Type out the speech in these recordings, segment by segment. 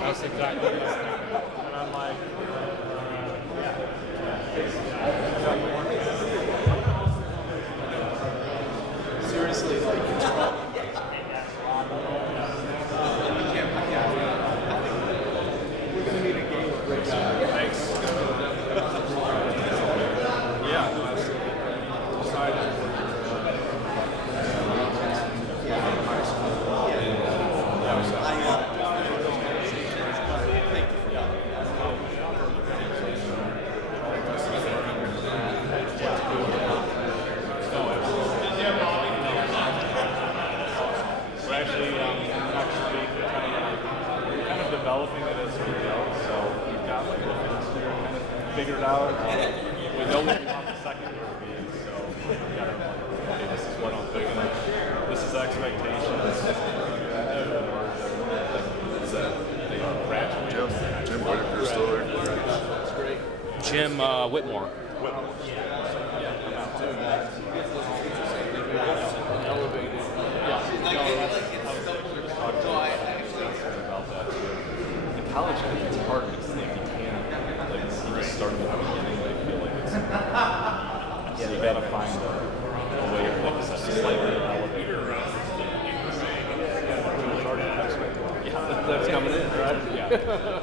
That's exactly what I was thinking. And I'm like, Seriously, like it's wrong. We're gonna need a game of breaks. thanks. Yeah, no, absolutely. Decided. We're actually next week we're kind of developing it as we go. So we've got like the first year kind of figured out. We know what we want the second year to be. So we got to okay, this is what I'm thinking. This is expectations. They graduate. Jim Whitaker still there. That's great. Jim Whitmore. Elevated. The college kids, it's hard because like, you can't, like, you just start at the beginning, I feel like it's, so you gotta find a way of, like, it's a slightly elevated. Yeah, that's coming in, right? Yeah.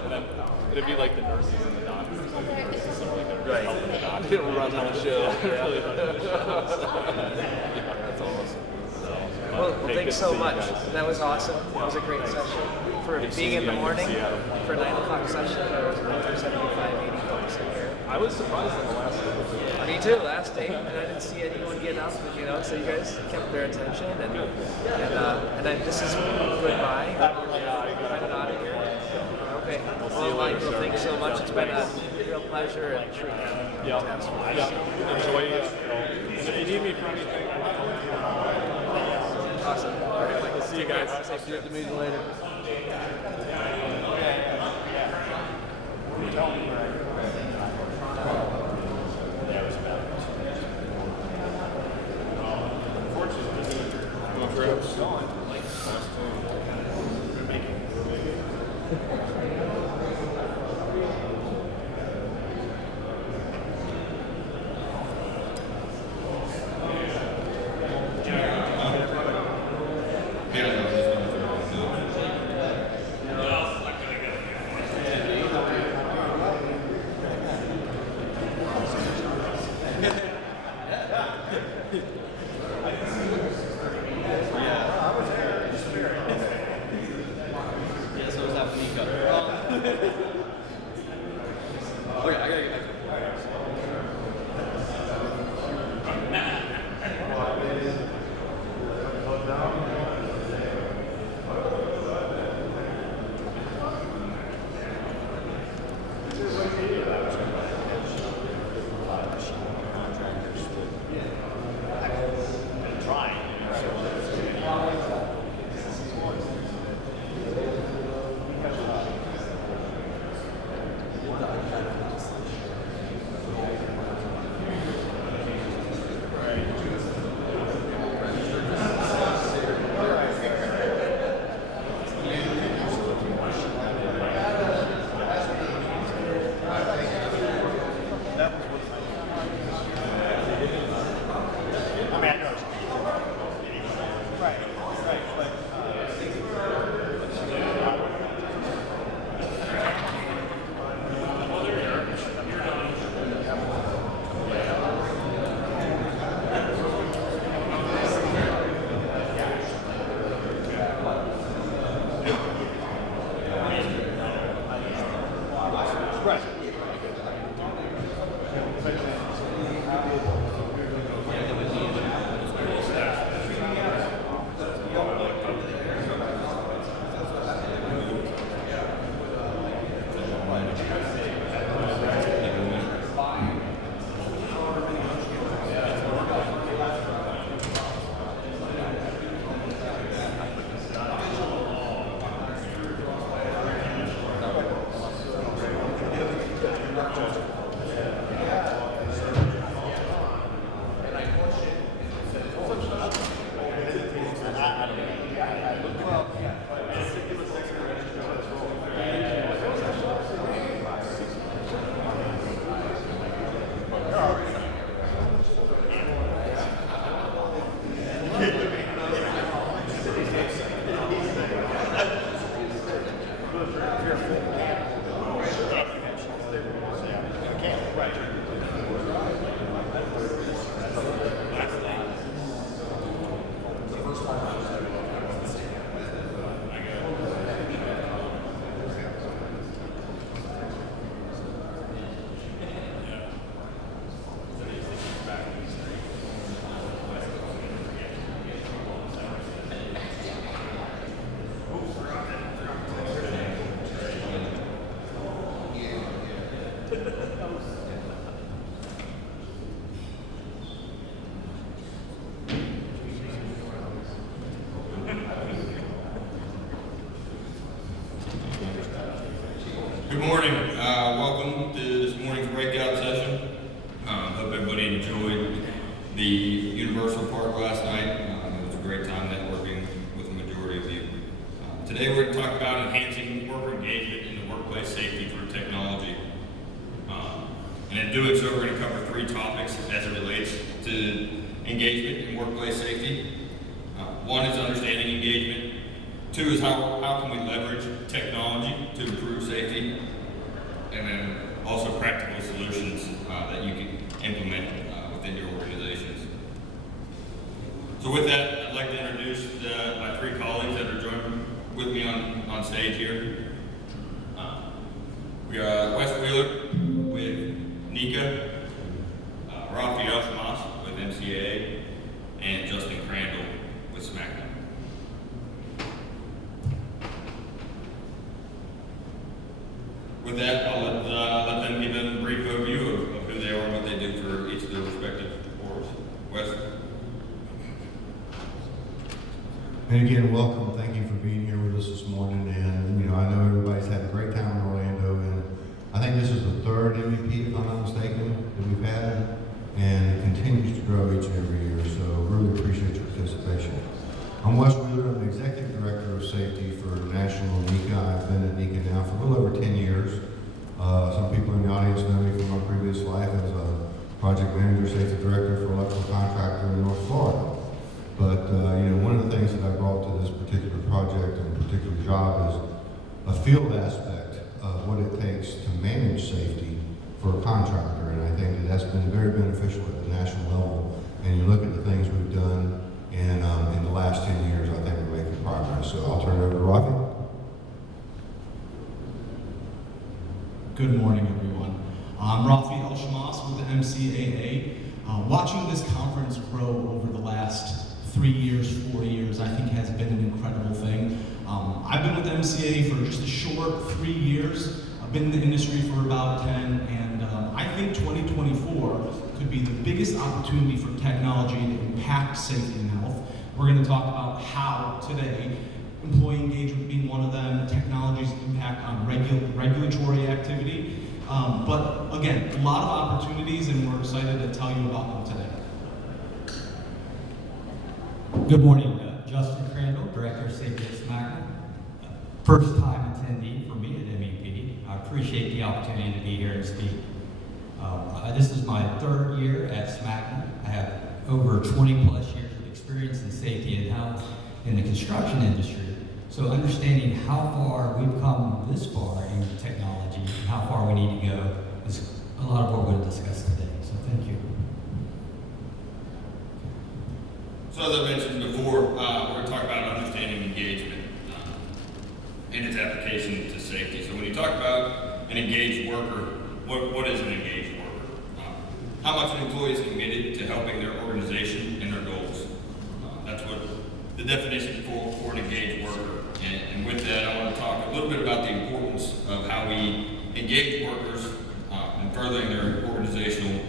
And then it'd be like the nurses and the doctors, like, this is something like they're helping the doctors. It'll run on the show. Really running the show. That's awesome. Well, Hey, thanks good to so see you much. guys. That was awesome. It was a great session. For Good being seeing in the you morning, in Seattle. for 9 o'clock session, there was another 75, 80 folks in here. I was surprised at the last one. Me too, last day, and I didn't see anyone get up, so you guys kept their attention, this is goodbye. We're headed out of here. Okay. Well, Michael, thanks so much. It's been a real pleasure and treat having you on the task force. Yeah. Enjoy it. And if you need me for anything, Awesome. All right, Michael. see you guys. Safe See you at the meeting later. Good morning. Welcome to this morning's breakout session. Hope everybody enjoyed the Universal Park last night. It was a great time networking with the majority of you. Today we're going to talk about enhancing worker engagement in the workplace safety through technology. And in doing so, we're going to cover 3 topics as it relates to engagement in workplace safety. 1 is understanding engagement. 2 is how can we leverage technology to improve safety, and then also practical solutions that you can implement within your organizations. So with that, I'd like to introduce my 3 colleagues that are joining with me on stage here. We are Wes Wheeler with NECA, Raphael Schmass with MCAA, and Justin Crandall with SmackDown. With that, I'll let them give a brief overview of who they are and what they do for each of their respective boards. Wes? And again, welcome. Thank you for being here with us this morning. And I know everybody's had a great time in Orlando, and I think this is the 3rd MVP, if I'm not mistaken, that we've had, and it continues to grow each and every year. So really appreciate your participation. I'm Wes Wheeler. I'm the Executive Director of Safety for National NECA. I've been at NECA now for a little over 10 years. Some people in the audience know me from my previous life as a Project Manager, Safety Director for electrical contractor in North Florida. But one of the things that I brought to this particular project and particular job is a field aspect of what it takes to manage safety for a contractor. And I think that that's been very beneficial at the national level. And you look at the things we've done in the last 10 years, I think we're making progress. So I'll turn it over to Rafi. Good morning, everyone. I'm Raphael Schmass with the MCAA. Watching this conference grow over the last 3 years, 4 years, I think has been an incredible thing. I've been with the MCAA for just a short 3 years. I've been in the industry for about 10, and I think 2024 could be the biggest opportunity for technology to impact safety and health. We're going to talk about how today, employee engagement being one of them, technology's impact on regulatory activity. But again, a lot of opportunities, and we're excited to tell you about them today. Good morning, Justin Crandall, Director of Safety at SmackDown. First time attendee for me at MEP. I appreciate the opportunity to be here and speak. This is my 3rd year at SmackDown. I have over 20 plus years of experience in safety and health in the construction industry. So understanding how far we've come this far in technology and how far we need to go is a lot of what we're going to discuss today. So thank you. So as I mentioned before, we're going to talk about understanding engagement and its application to safety. So when you talk about an engaged worker, what is an engaged worker? How much an employee is committed to helping their organization and their goals. That's what the definition for an engaged worker. And with that, I want to talk a little bit about the importance of how we engage workers in furthering their organizational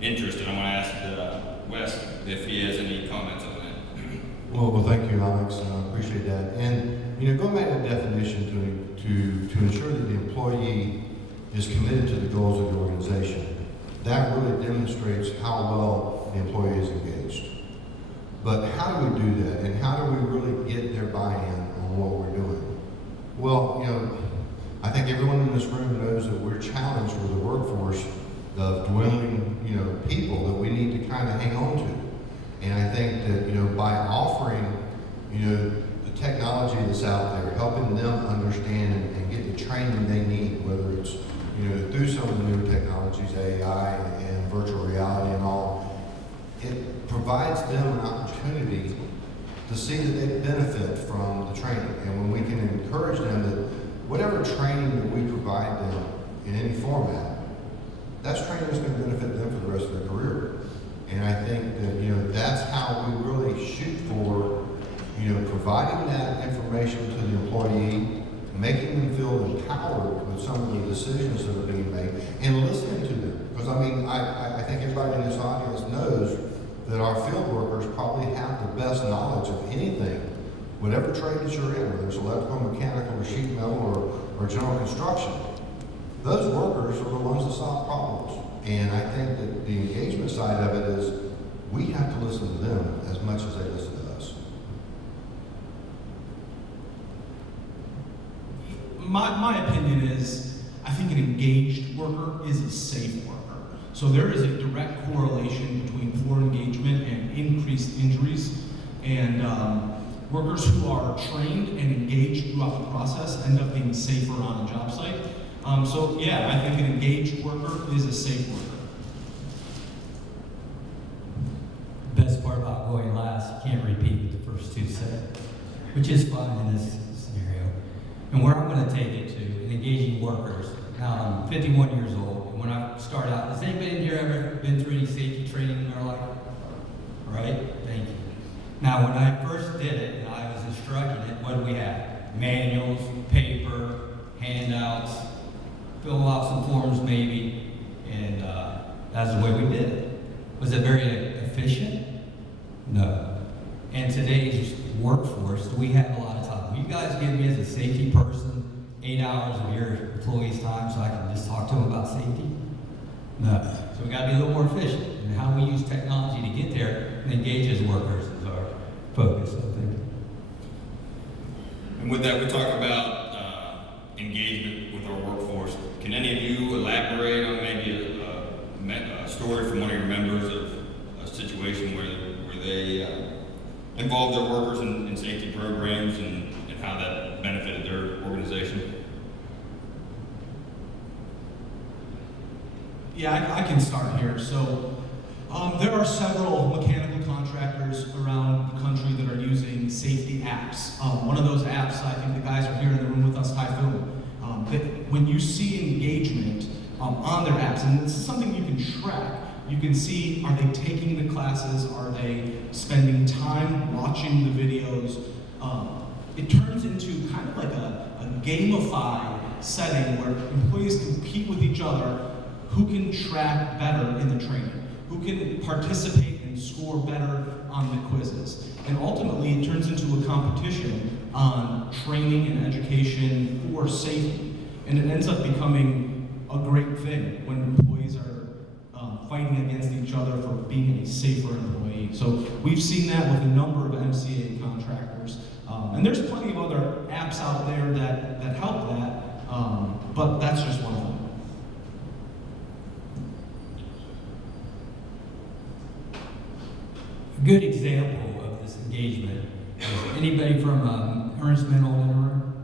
interest. And I want to ask Wes if he has any comments on that. Well, thank you, Alex. I appreciate that. And going back to the definition to ensure that the employee is committed to the goals of the organization, that really demonstrates how well the employee is engaged. But how do we do that, and how do we really get their buy-in on what we're doing? Well, I think everyone in this room knows that we're challenged with a workforce of dwindling, people that we need to kind of hang on to. And I think that, by offering, the technology that's out there, helping them understand and get the training they need, whether it's, through some of the new technologies, AI and virtual reality and all, it provides them an opportunity to see that they benefit from the training. And when we can encourage them that whatever training that we provide them in any format, that's training that's going to benefit them for the rest of their career. And I think that, that's how we really shoot for, providing that information to the employee, making them feel empowered with some of the decisions that are being made, and listening to them. Because I think everybody in this audience knows that our field workers probably have the best knowledge of anything, whatever trade that you're in, whether it's electrical, mechanical, or sheet metal, or general construction. Those workers are the ones that solve problems. And I think that the engagement side of it is we have to listen to them as much as they listen to us. My opinion is, I think an engaged worker is a safe worker. So there is a direct correlation between poor engagement and increased injuries. And workers who are trained and engaged throughout the process end up being safer on a job site. So yeah, I think an engaged worker is a safe worker. Best part about going last, you can't repeat what the first two said, which is fun in this scenario. And where I'm going to take it to, in engaging workers. Now, I'm 51 years old, and when I start out, has anybody in here ever been through any safety training in their life? Right? Thank you. Now, when I first did it, and I was instructing it, what do we have? Manuals, paper, handouts, fill out some forms maybe, and that's the way we did it. Was it very efficient? No. And today's workforce, we have a lot of time. Will you guys give me, as a safety person, 8 hours of your employees' time so I can just talk to them about safety? No. So we got to be a little more efficient. And how we use technology to get there and engage as workers is our focus, I think. And with that, we talk about engagement with our workforce. Can any of you elaborate on maybe a story from one of your members of a situation where they involved their workers in safety programs and how that benefited their organization? Yeah, I can start here. So there are several mechanical contractors around the country that are using safety apps. One of those apps, I think the guys are here in the room with us, Typhoon. When you see engagement on their apps, and this is something you can track, you can see, are they taking the classes? Are they spending time watching the videos? It turns into kind of like a gamified setting where employees compete with each other. Who can track better in the training? Who can participate and score better on the quizzes? And ultimately, it turns into a competition on training and education for safety. And it ends up becoming a great thing when employees are fighting against each other for being a safer employee. So we've seen that with a number of MCA contractors. And there's plenty of other apps out there that help that, but that's just one of them. A good example of this engagement is anybody from Ernst Mennel in the room?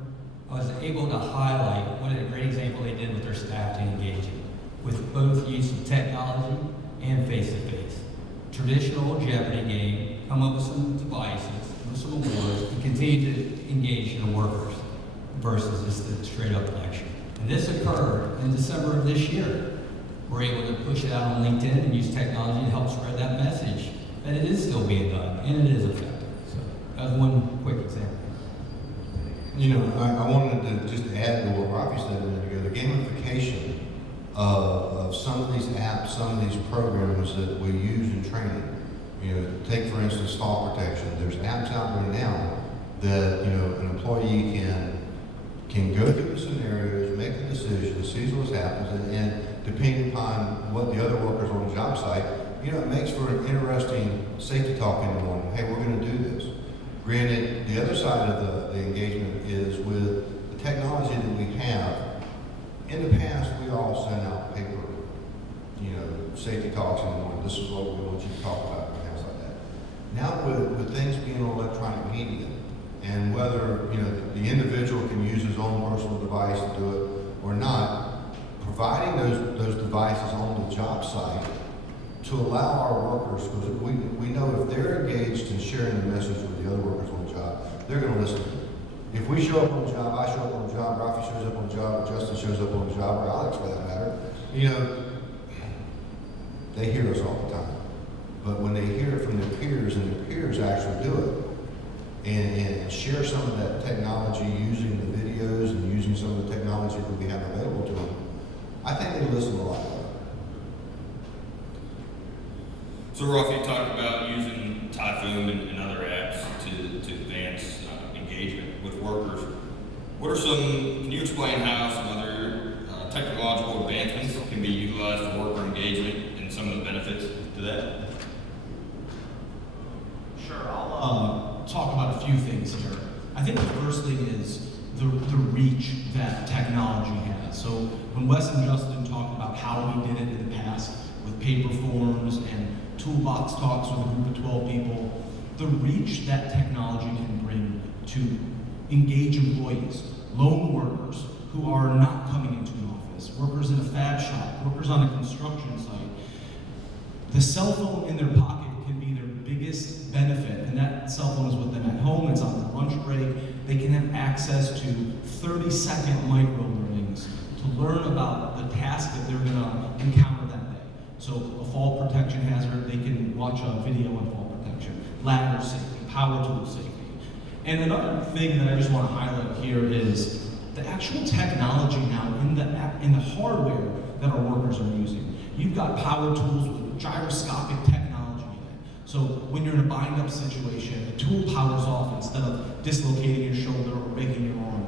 I was able to highlight what a great example they did with their staff to engage it, with both use of technology and face-to-face. Traditional Jeopardy game, come up with some devices, with some awards, and continue to engage the workers versus just the straight-up lecture. And this occurred in December of this year. We're able to push it out on LinkedIn and use technology to help spread that message that it is still being done, and it is effective. So that was one quick example. I wanted to just add to what Rafi said a minute ago, the gamification of some of these apps, some of these programs that we use in training. Take for instance fall protection. There's apps out there now that an employee can go through the scenarios, make a decision, sees what happens, and depending upon what the other workers on the job site, it makes for an interesting safety talk in the morning. Hey, we're going to do this. Granted, the other side of the engagement is with the technology that we have. In the past, we all sent out paper, safety talks in the morning. This is what we want you to talk about and things like that. Now, with things being on electronic media And whether, the individual can use his own personal device to do it or not, providing those devices on the job site to allow our workers, because we know if they're engaged in sharing the message with the other workers on the job, they're going to listen to it. If we show up on the job, I show up on the job, Rafi shows up on the job, or Justin shows up on the job, or Alex for that matter, they hear us all the time. But when they hear it from their peers, and their peers actually do it, and share some of that technology using the videos and using some of the technology that we have available to them, I think they listen a lot better. So, Rafi, you talked about using Typhoon and other apps to advance engagement with workers. Can you explain how some other technological advancements can be utilized for worker engagement and some of the benefits to that? Sure, I'll talk about a few things here. I think the first thing is the reach that technology has. So when Wes and Justin talked about how we did it in the past with paper forms and toolbox talks with a group of 12 people, the reach that technology can bring to engage employees, lone workers who are not coming into an office, workers in a fab shop, workers on a construction site. The cell phone in their pocket can be their biggest benefit, and that cell phone is with them at home, it's on their lunch break. They can have access to 30-second micro-learnings to learn about the task that they're gonna encounter that day. So a fall protection hazard, they can watch a video on fall protection, ladder safety, power tool safety. And another thing that I just want to highlight here is the actual technology now in the hardware that our workers are using. You've got power tools with gyroscopic technology in it. So when you're in a bind-up situation, the tool powers off instead of dislocating your shoulder or breaking your arm.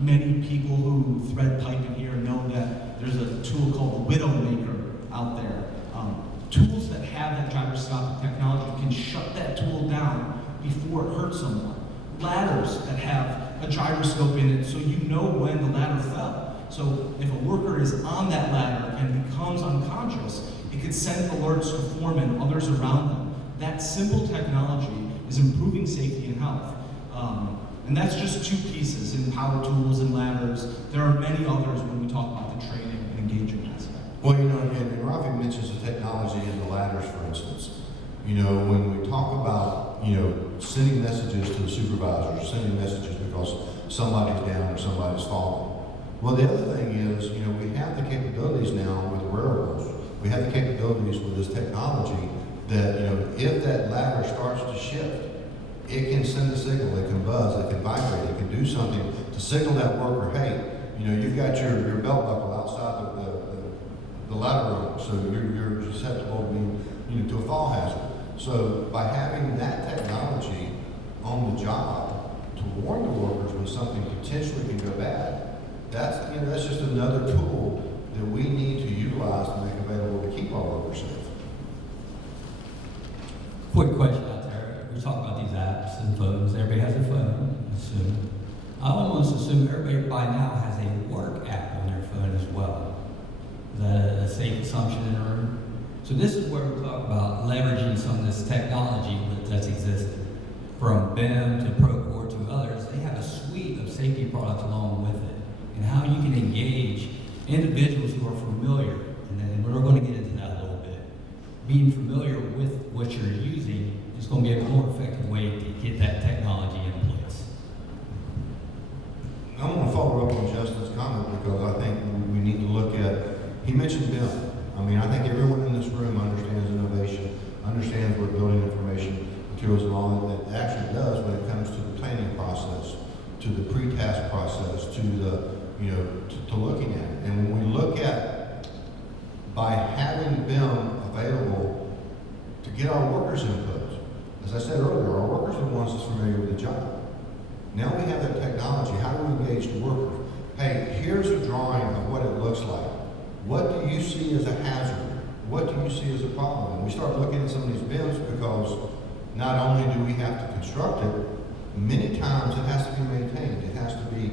Many people who thread pipe in here know that there's a tool called the Widowmaker out there. Tools that have that gyroscopic technology can shut that tool down before it hurts someone. Ladders that have a gyroscope in it so you know when the ladder fell. So if a worker is on that ladder and becomes unconscious, it could send alerts to foremen and others around them. That simple technology is improving safety and health. And that's just two pieces in power tools and ladders. There are many others when we talk about the training and engagement aspect. Well, again, and Rafi mentions the technology in the ladders, for instance. When we talk about, sending messages to the supervisors, sending messages because somebody's down or somebody's falling. Well, the other thing is, we have the capabilities now with wearables. We have the capabilities with this technology that, if that ladder starts to shift, it can send a signal, it can buzz, it can vibrate, it can do something to signal that worker, hey, you've got your belt buckle outside the ladder room, so you're susceptible to being, to a fall hazard. So by having that technology on the job to warn the workers when something potentially can go bad, that's just another tool that we need to utilize to make available to keep our workers safe. Quick question out there. We're talking about these apps and phones. Everybody has a phone, I assume. I almost assume everybody by now has a work app on their phone as well. Is that a safe assumption in the room? So this is where we talk about leveraging some of this technology that's existed. From BIM to Procore to others, they have a suite of safety products along with it. And how you can engage individuals who are familiar, and then we're going to get into that a little bit. Being familiar with what you're using is going to be a more effective way to get that technology in place. I want to follow up on Justin's comment because I think we need to look at, he mentioned BIM. I think everyone in this room understands innovation, understands what building information materials and all that actually does when it comes to the planning process, to the pre-task process, to the, to looking at it. And when we look at, by having BIM available to get our workers' input, as I said earlier, our workers are the ones that's familiar with the job. Now we have that technology. How do we engage the workers? Hey, here's a drawing of what it looks like. What do you see as a hazard? What do you see as a problem? And we start looking at some of these BIMs because not only do we have to construct it, many times it has to be maintained. It has to be,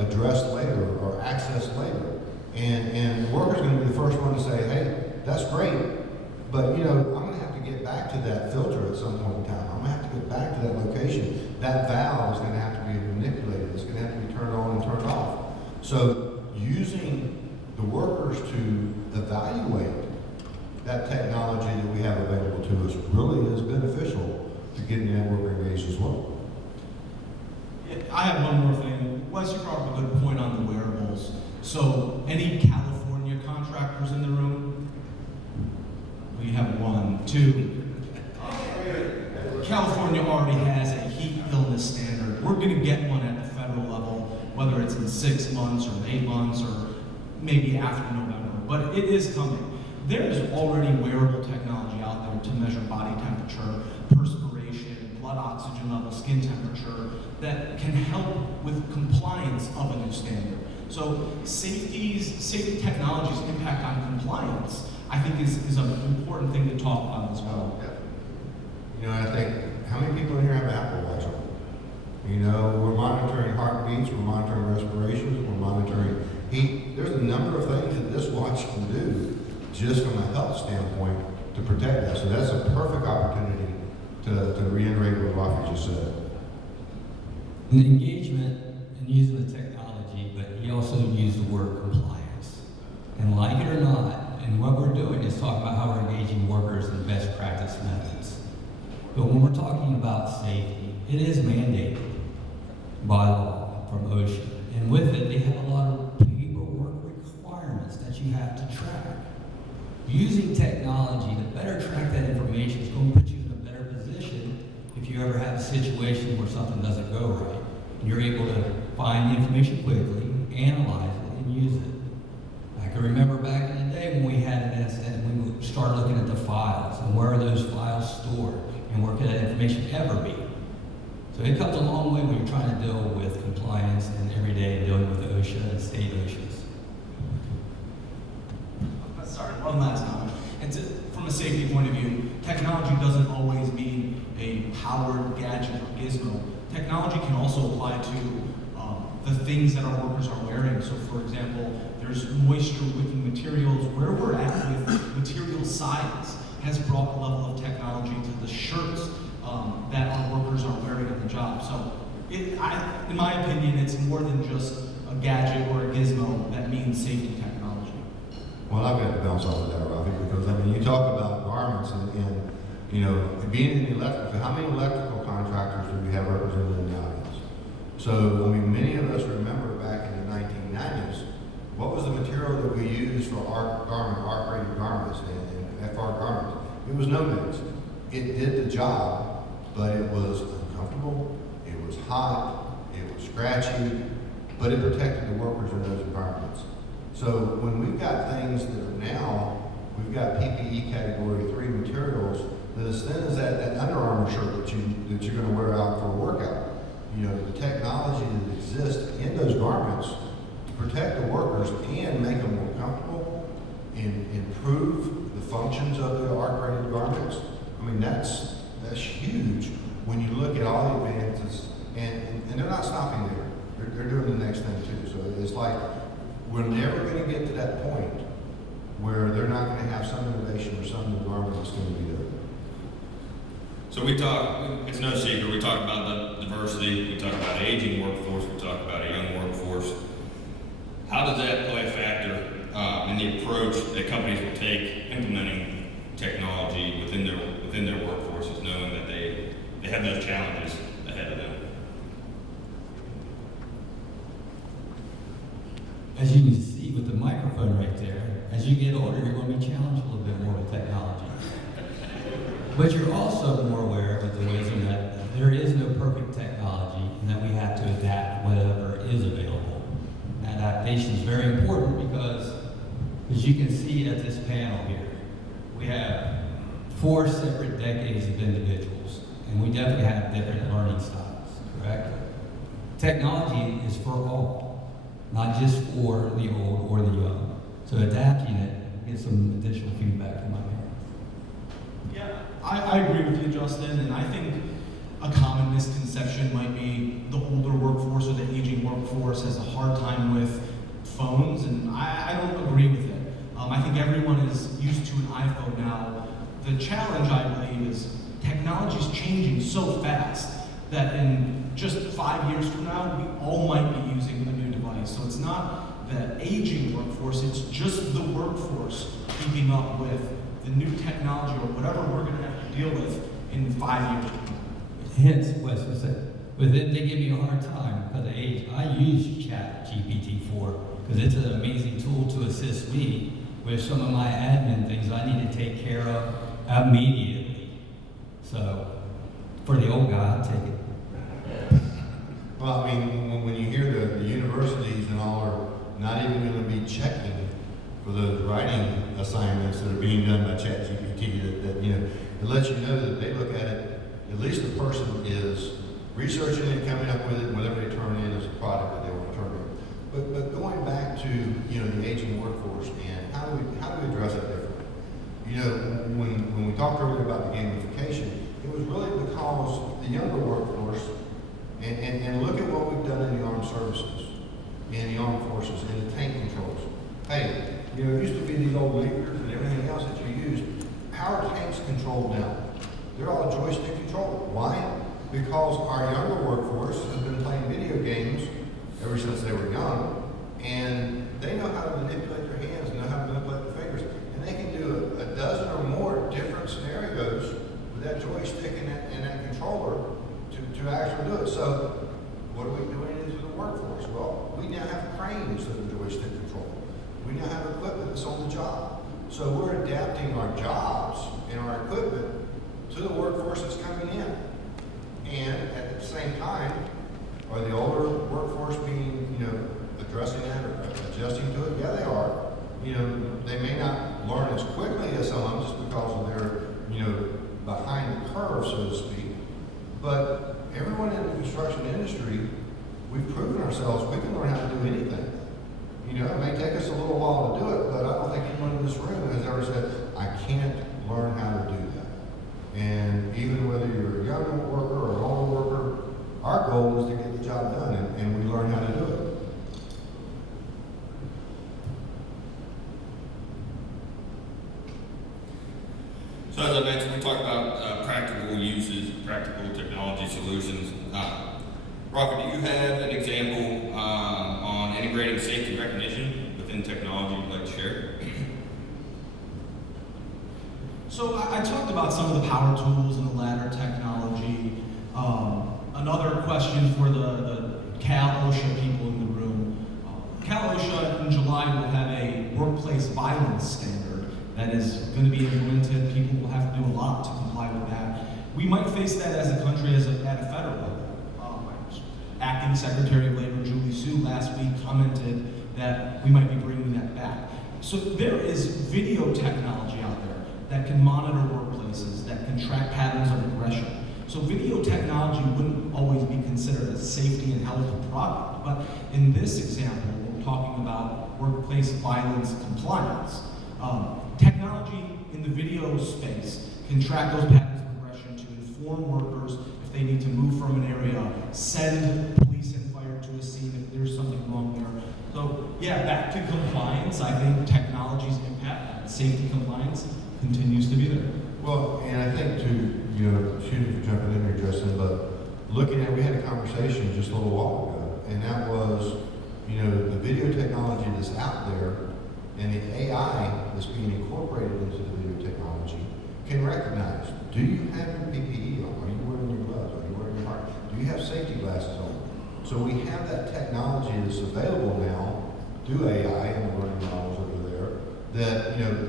addressed later or accessed later. And the worker's going to be the first one to say, hey, that's great, but I'm going to have to get back to that filter at some point in time. I'm gonna have to get back to that location. That valve is gonna have to be manipulated. It's gonna have to be turned on and turned off. So using the workers to evaluate that technology that we have available to us really is beneficial to getting that worker engaged as well. I have one more thing. Wes, you brought up a good point on the wearables. So, any California contractors in the room? We have 1, 2. California already has a heat illness standard. We're going to get one at the federal level, whether it's in 6 months or 8 months or maybe after November. But it is coming. There is already wearable technology out there to measure body temperature, perspiration, blood oxygen level, skin temperature, that can help with compliance of a new standard. So safety technology's impact on compliance, I think is an important thing to talk about as well. You know, I think, how many people in here have an Apple Watch on? You know, we're monitoring heartbeats, we're monitoring respirations, we're monitoring heat. There's a number of things that this watch can do just from a health standpoint to protect that. So that's a perfect opportunity to reiterate what Rafi just said. The engagement and using the technology, but he also used the word compliance. And like it or not, and what we're doing is talking about how we're engaging workers in best practice methods. But when we're talking about safety, it is mandated by law from OSHA. And with it, they have a lot of paperwork requirements that you have to track. Using technology to better track that information is going to put you in a better position if you ever have a situation where something doesn't go right. And you're able to find the information quickly, analyze it, and use it. I can remember back in the day when we had an incident, we would start looking at the files and where are those files stored and where could that information ever be. So it comes a long way when you're trying to deal with compliance and every day dealing with OSHA and state OSHAs. Sorry, one last comment. And from a safety point of view, technology doesn't always mean a powered gadget or gizmo. Technology can also apply to the things that our workers are wearing. So for example, there's moisture wicking materials. Where we're at with material science has brought a level of technology to the shirts that our workers are wearing at the job. So in my opinion, it's more than just a gadget or a gizmo that means safety technology. Well, I've got to bounce off of that, Rafi, because I mean, you talk about garments and you know, being in the electrical, how many electrical contractors do we have represented in the audience? So, I mean, many of us remember back in the 1990s, what was the material that we used for arc-rated garments and FR garments? It was Nomex. It did the job, but it was uncomfortable, it was hot, it was scratchy, but it protected the workers in those environments. So when we've got things that are now, we've got PPE category 3 materials that as thin as that Under Armour shirt that you're going to wear out for a workout. You know, the technology that exists in those garments to protect the workers and make them more comfortable and improve the functions of the arc-rated garments. I mean, that's huge when you look at all the advances, and they're not stopping there. They're doing the next thing too. So it's like we're never going to get to that point where they're not going to have some innovation or some new garment that's going to be there. So it's no secret, we talk about the diversity, we talk about an aging workforce, we talk about a young workforce. How does that play a factor in the approach that companies will take implementing technology within their workforces, knowing that they have those challenges ahead of them? As you can see with the microphone right there, as you get older, you're going to be challenged a little bit more with technology. But you're also more aware of the wisdom that there is no perfect technology and that we have to adapt whatever is available. Adaptation is very important because, as you can see at this panel here, we have 4 separate decades of individuals, and we definitely have different learning styles, correct? Technology is for all, not just for the old or the young. So adapting it, get some additional feedback from my parents. Yeah, I agree with you, Justin, and I think a common misconception might be the older workforce or the aging workforce has a hard time with phones, and I don't agree with it. I think everyone is used to an iPhone now. The challenge, I believe, is technology is changing so fast that in just 5 years from now, we all might be using a new device. So it's not the aging workforce, it's just the workforce keeping up with the new technology or whatever we're going to have to deal with in 5 years. Hence, Wes was saying, but then they give me a hard time because of age. I use Chat GPT-4 because it's an amazing tool to assist me with some of my admin things I need to take care of immediately. So, for the old guy, I'll take it. Well, I mean, when you hear the universities and all are not even going to be checking for the writing assignments that are being done by ChatGPT, that you know, it lets you know that they look at it, at least the person is researching it, coming up with it, and whatever they turn in is a product that they want to turn in. But going back to, you know, the aging workforce and how do we address that differently? You know, when we talked earlier about the gamification, it was really because the younger workforce, and look at what we've done in the armed services, in the armed forces, in the tank controls. Hey, you know, it used to be these old leaders and everything else that you used. How are tanks controlled now? They're all joystick controlled. Why? Because our younger workforce has been playing video games ever since they were young, and they know how to manipulate their hands, know how to manipulate their fingers, and they can do a dozen or more different scenarios with that joystick and that controller to actually do it. So, what are we doing into the workforce? Well, we now have cranes that are joystick controlled. We now have equipment that's on the job. So we're adapting our jobs and our equipment to the workforce that's coming in. And at the same time, are the older workforce being, you know, addressing that or adjusting to it? Yeah, they are. You know, they may not learn as quickly as some of them just because of their, you know, behind the curve, so to speak. But everyone in the construction industry, we've proven ourselves we can learn how to do anything. You know, it may take us a little while to do it, but I don't think anyone in this room has ever said, I can't learn how to do that. And even whether you're a young worker or an older worker, our goal is to get the job done, and we learn how to do it. So as I mentioned, we talked about practical uses, practical technology solutions. Rafa, do you have an example on integrating safety recognition within technology you'd like to share? So I talked about some of the power tools and the ladder technology. Another question for the Cal OSHA people in the room. Cal OSHA in July will have a workplace violence standard that is going to be implemented. People will have to do a lot to comply with that. We might face that as a country at a federal level. Acting Secretary of Labor Julie Su last week commented that we might be bringing that back. So there is video technology out there that can monitor workplaces, that can track patterns of aggression. So video technology wouldn't always be considered a safety and health product, but in this example, we're talking about workplace violence compliance. Technology in the video space can track those patterns of aggression to inform workers if they need to move from an area, send police and fire to a scene if there's something wrong there. So yeah, back to compliance, I think technology's impact on safety compliance continues to be there. Well, and I think to, you know, excuse me for jumping in here, Justin, but looking at, we had a conversation just a little while ago, and that was, you know, the video technology that's out there and the AI that's being incorporated into the video technology can recognize, do you have your PPE on? Are you wearing your gloves? Are you wearing your heart? Do you have safety glasses on? So we have that technology that's available now through AI and the learning models over there that, you know,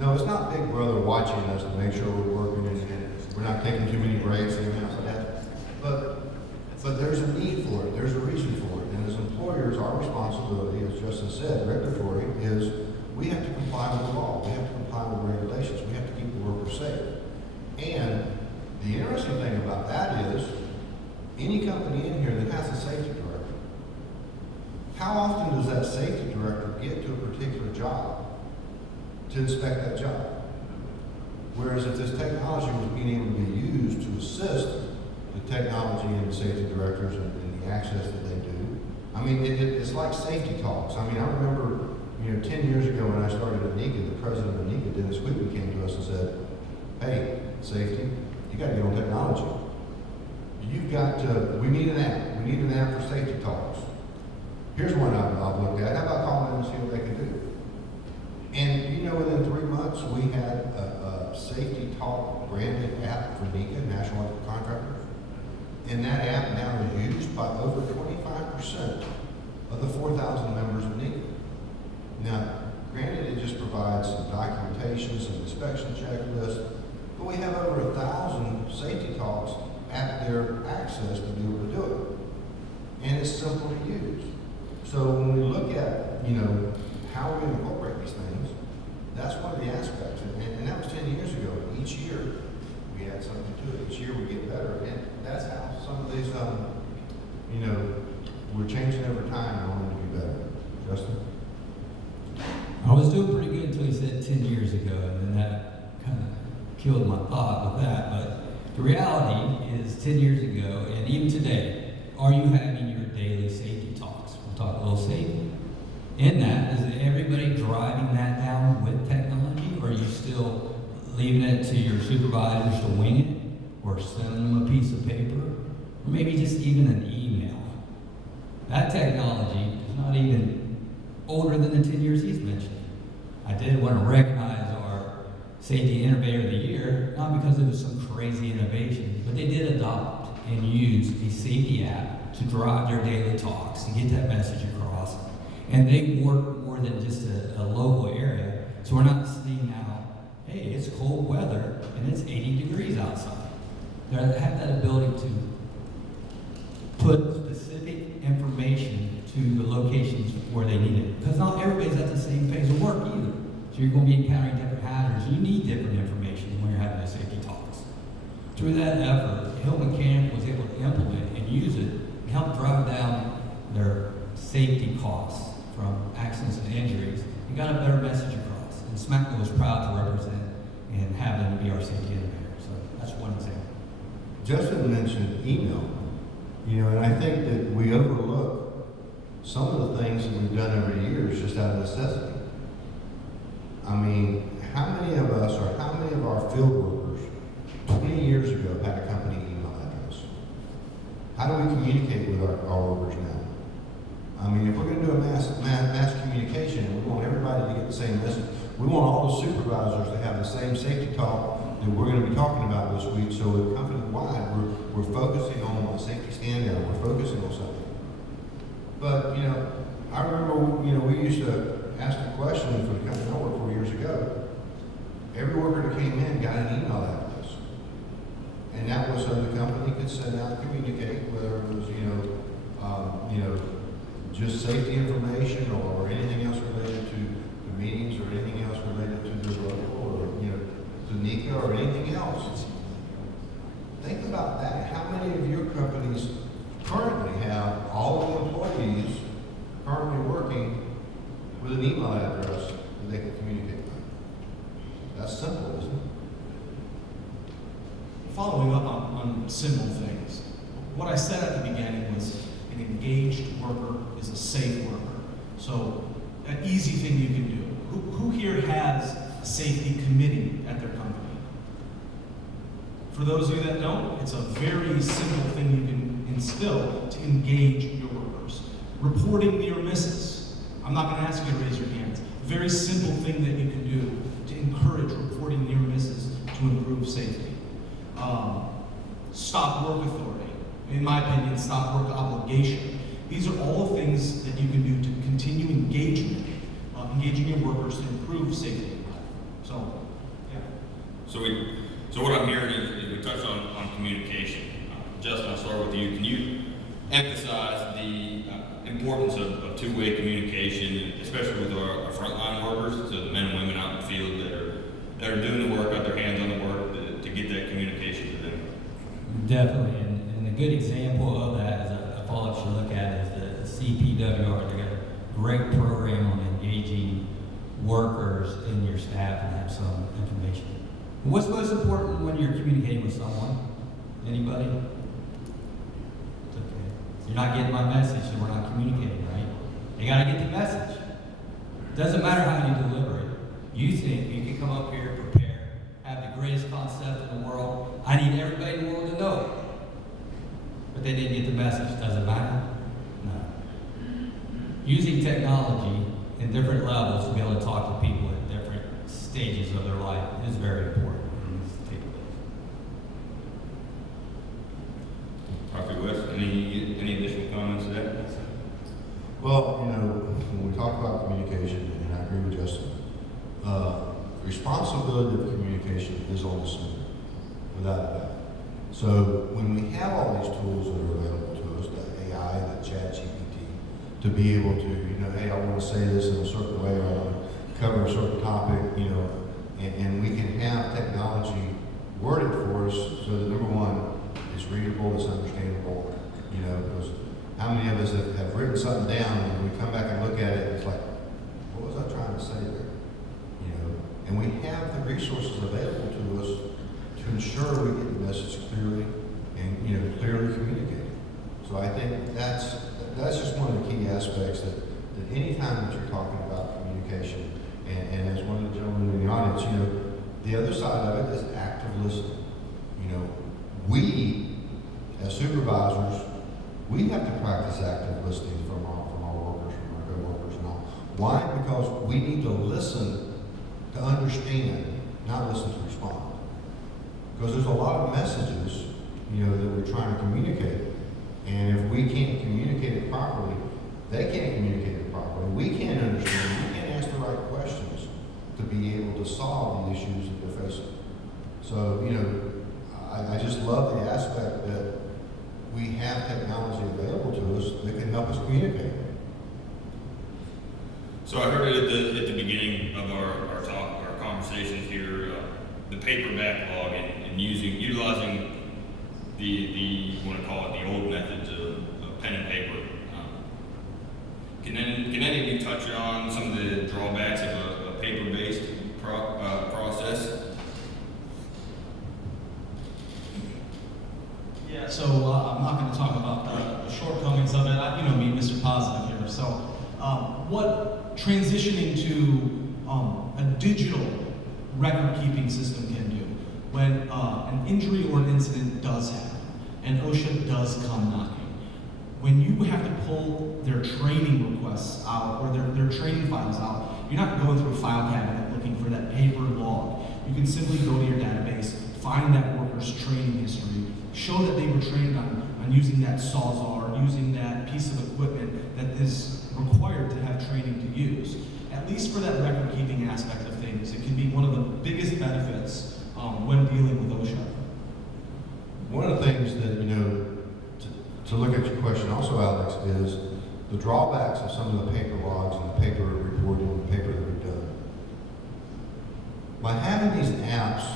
no, it's not Big Brother watching us to make sure we're working and we're not taking too many breaks and everything else like that. But there's a need for it. There's a reason for it. And as employers, our responsibility, as Justin said, regulatory, is we have to comply with the law. We have to comply with the regulations. We have to keep the workers safe. And the interesting thing about that is, any company in here that has a safety director, how often does that safety director get to a particular job to inspect that job? Whereas if this technology was being able to be used to assist the technology and the safety directors and the access that they do, I mean, it's like safety talks. I mean, I remember, you know, 10 years ago when I started at NECA, the president of NECA, Dennis Whitman, came to us and said, hey, safety, you you gotta get on technology. You've got to, we need an app. We need an app for safety talks. Here's one I've looked at. How about calling them and see what they can do? And you know, within 3 months, we had a safety talk branded app for NECA, National Electrical Contractors. And that app now is used by over 25% of the 4,000 members of NECA. Now, granted, it just provides some documentation, some inspection checklists, but we have over 1,000 safety talks at their access to be able to do it. And it's simple to use. So when we look at, you know, how we incorporate these things, that's one of the aspects. And that was 10 years ago. Each year, we add something to it. Each year, we get better. And that's how some of these, you know, we're changing over time in order to be better. Justin? I was doing pretty good until you said 10 years ago, and then that kind of killed my thought with that. But the reality is 10 years ago, and even today, are you having your daily safety talks? We'll talk a little safety. In that, is everybody driving that down with technology, or are you still leaving it to your supervisors to wing it, or sending them a piece of paper, or maybe just even an email? That technology is not even older than the 10 years he's mentioned. I did want to recognize our Safety Innovator of the Year, not because it was some crazy innovation, but they did adopt and use a safety app to drive their daily talks, to get that message across. And they work more than just a local area. So we're not seeing now, hey, it's cold weather and it's 80 degrees outside. They have that ability to put specific information to the locations where they need it. Because not everybody's at the same phase of work either. So you're going to be encountering different hazards. You need different information when you're having those safety talks. Through that effort, Hill Mechanic was able to implement and use it and help drive down their safety costs from accidents and injuries and got a better message across. And SMACNA was proud to represent and have them be our safety innovator. So that's one example. Justin mentioned email, you know, and I think that we overlook some of the things that we've done over the years just out of necessity. I mean, how many of us or how many of our field workers 20 years ago had a company email address? How do we communicate with our workers now? I mean, if we're going to do a mass communication and we want everybody to get the same message, we want all the supervisors to have the same safety talk that we're going to be talking about this week. So that company-wide, we're focusing on a safety stand-down. We're focusing on something. But, you know, I remember, you know, we used to ask the question for the company I worked for years ago. Every worker that came in got an email address. And that was so the company could send out and communicate, whether it was, you know, just safety information or anything else related to meetings or anything else related to the local or, you know, to NECA or anything else. Think about that. How many of your companies currently have all of the employees currently working with an email address that they can communicate with? That's simple, isn't it? Following up on similar things, what I said at the beginning was an engaged worker is a safe worker. So an easy thing you can do. Who here has a safety committee at their company? For those of you that don't, it's a very simple thing you can instill to engage your workers. Reporting near misses. I'm not going to ask you to raise your hands. Very simple thing that you can do to encourage reporting near misses to improve safety. Stop work authority. In my opinion, stop work obligation. These are all things that you can do to continue engagement, engaging your workers to improve safety. So, yeah. So what I'm hearing is we touched on communication. Justin, I'll start with you. Can you emphasize the importance of two-way communication, especially with our frontline workers, so the men and women out in the field that are doing the work, got their hands on the work, to get that communication to them? Definitely, and a good example of that is a follow-up you look at is the CPWR. They got a great program on engaging workers in your staff and have some information. What's most important when you're communicating with someone? Anybody? It's okay. You're not getting my message, so we're not communicating, right? You got to get the message. Doesn't matter how you deliver it. You think you can come up here, prepare, have the greatest concept in the world. I need everybody in the world to know it. But they didn't get the message. Does it matter? No. Using technology in different levels to be able to talk to people at different stages of their life is very important. Dr. West, any additional comments to that? Well, when we talk about communication, and I agree with Justin, responsibility of communication is on the student, without a doubt. So when we have all these tools that are available to us, the AI, the ChatGPT, to be able to, hey, I want to say this in a certain way, or I want to cover a certain topic, and we can have technology worded for us so that number one, it's readable, it's understandable, because how many of us have written something down and we come back and look at it and it's like, what was I trying to say there? And we have the resources available to us to ensure we get the message clearly and clearly communicated. So I think that's just one of the key aspects that any time that you're talking about communication, and as one of the gentlemen in the audience, the other side of it is active listening. We as supervisors, we have to practice active listening from our workers, from our co-workers and all. Why? Because we need to listen to understand, not listen to respond. Because there's a lot of messages, that we're trying to communicate. And if we can't communicate it properly, they can't communicate it properly. We can't understand, we can't ask the right questions to be able to solve the issues that they're facing. So, I just love the aspect that we have technology available to us that can help us communicate. So I heard it at the beginning of our talk, our conversation here, the paper backlog and utilizing the you want to call it the old methods of pen and paper. Can any of you touch on some of the drawbacks of a paper-based process? Yeah, so I'm not going to talk about the shortcomings of it. Me, Mr. Positive here. So what transitioning to a digital record-keeping system can do when an injury or an incident does happen and OSHA does come knocking. When you have to pull their training requests out or their training files out, you're not going through a file cabinet looking for that paper log. You can simply go to your database, find that worker's training history, show that they were trained on using that Sawzall, using that piece of equipment that is required to have training to use. At least for that record-keeping aspect of things, it can be one of the biggest benefits when dealing with OSHA. One of the things that, to look at your question also, Alex, is the drawbacks of some of the paper logs and the paper reporting and the paper that we've done. By having these apps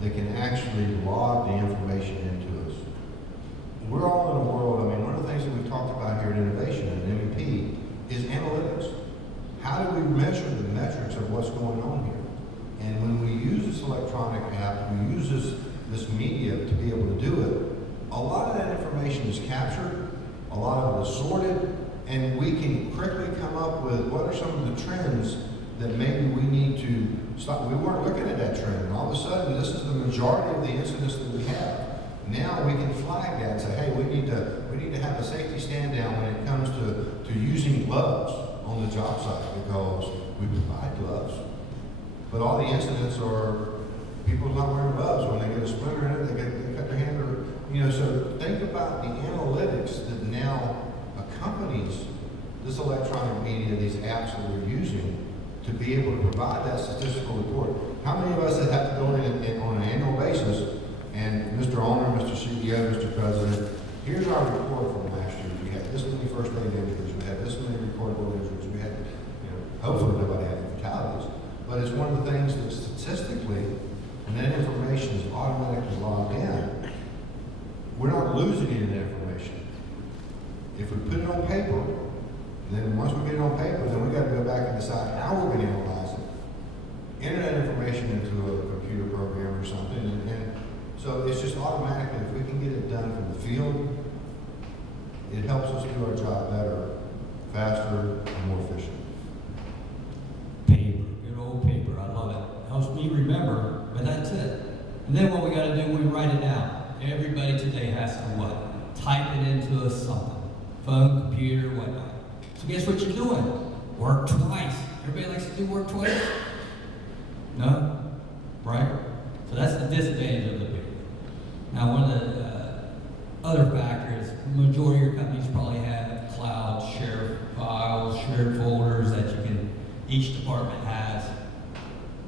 that can actually log the information into us, we're all in a world, one of the things that we've talked about here at Innovation and MEP is analytics. How do we measure the metrics of what's going on here? And when we use this electronic app, we use this media to be able to do it, a lot of that information is captured, a lot of it is sorted, and we can quickly come up with what are some of the trends that maybe we need to stop. We weren't looking at that trend, and all of a sudden, this is the majority of the incidents that we have. Now we can flag that and say, hey, we need to have a safety stand down when it comes to using gloves on the job site because we provide gloves. But all the incidents are people not wearing gloves when they get a splinter in it, they cut their hand, or so think about the analytics that now accompanies this electronic media, these apps that we're using to be able to provide that statistical report. How many of us that have to go in on an annual basis and Mr. Owner, Mr. CEO, Mr. President, here's our report from last year. We had this many first aid injuries, we had this many recordable injuries, we had, hopefully nobody had fatalities. But it's one of the things that statistically, when that information is automatically logged in, we're not losing any of that information. If we put it on paper, then once we get it on paper, then we got to go back and decide how we're going to analyze it. Enter that information into a computer program or something, and so it's just automatically, if we can get it done from the field, it helps us do our job better, faster, and more efficient. Paper, good old paper, I love it. Helps me remember, but that's it. And then what we got to do, we write it down. Everybody today has to what? Type it into something. Phone, computer, whatnot. So guess what you're doing? Work twice. Everybody likes to do work twice? No? Right? So that's the disadvantage of the big. Now one of the other factors, the majority of your companies probably have cloud shared files, shared folders that you can, each department has.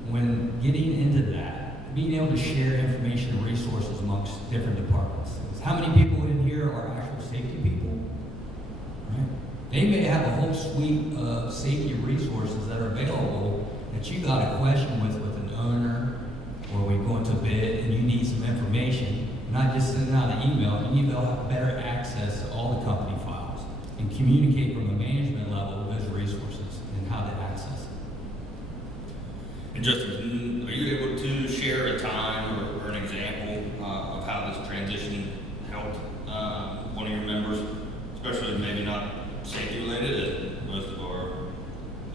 When getting into that, being able to share information and resources amongst different departments. How many people in here are actual safety people? Right? They may have a whole suite of safety resources that are available that you got a question with an owner, or we go into bid and you need some information, not just sending out an email. You need to have better access to all the company files and communicate from the management level those resources and how to access it. And Justin, are you able to share a time or an example of how this transition helped one of your members, especially maybe not safety related, as most of our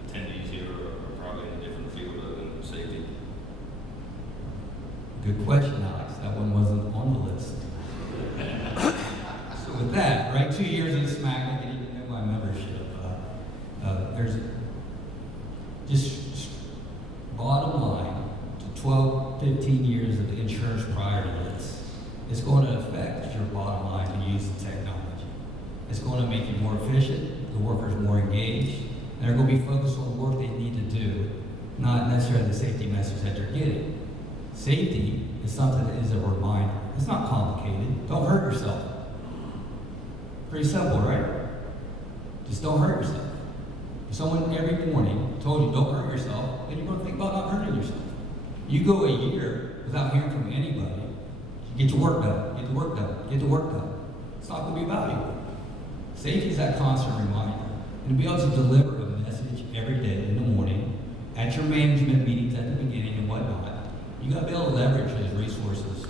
attendees here are probably in a different field other than safety? Good question, Alex. That one wasn't on the list. So with that, right, 2 years in SMAC, getting to know my membership, there's just bottom line, to 12, 15 years of insurance prior to this, it's going to affect your bottom line to use the technology. It's going to make you more efficient, the workers more engaged, and they're going to be focused on the work they need to do, not necessarily the safety message that they're getting. Safety is something that is a reminder. It's not complicated. Don't hurt yourself. Pretty simple, right? Just don't hurt yourself. If someone every morning told you don't hurt yourself, then you're going to think about not hurting yourself. You go a year without hearing from anybody, get your work done, get the work done, get the work done. It's not going to be valuable. Safety is that constant reminder. And to be able to deliver a message every day in the morning, at your management meetings at the beginning and whatnot, you got to be able to leverage those resources,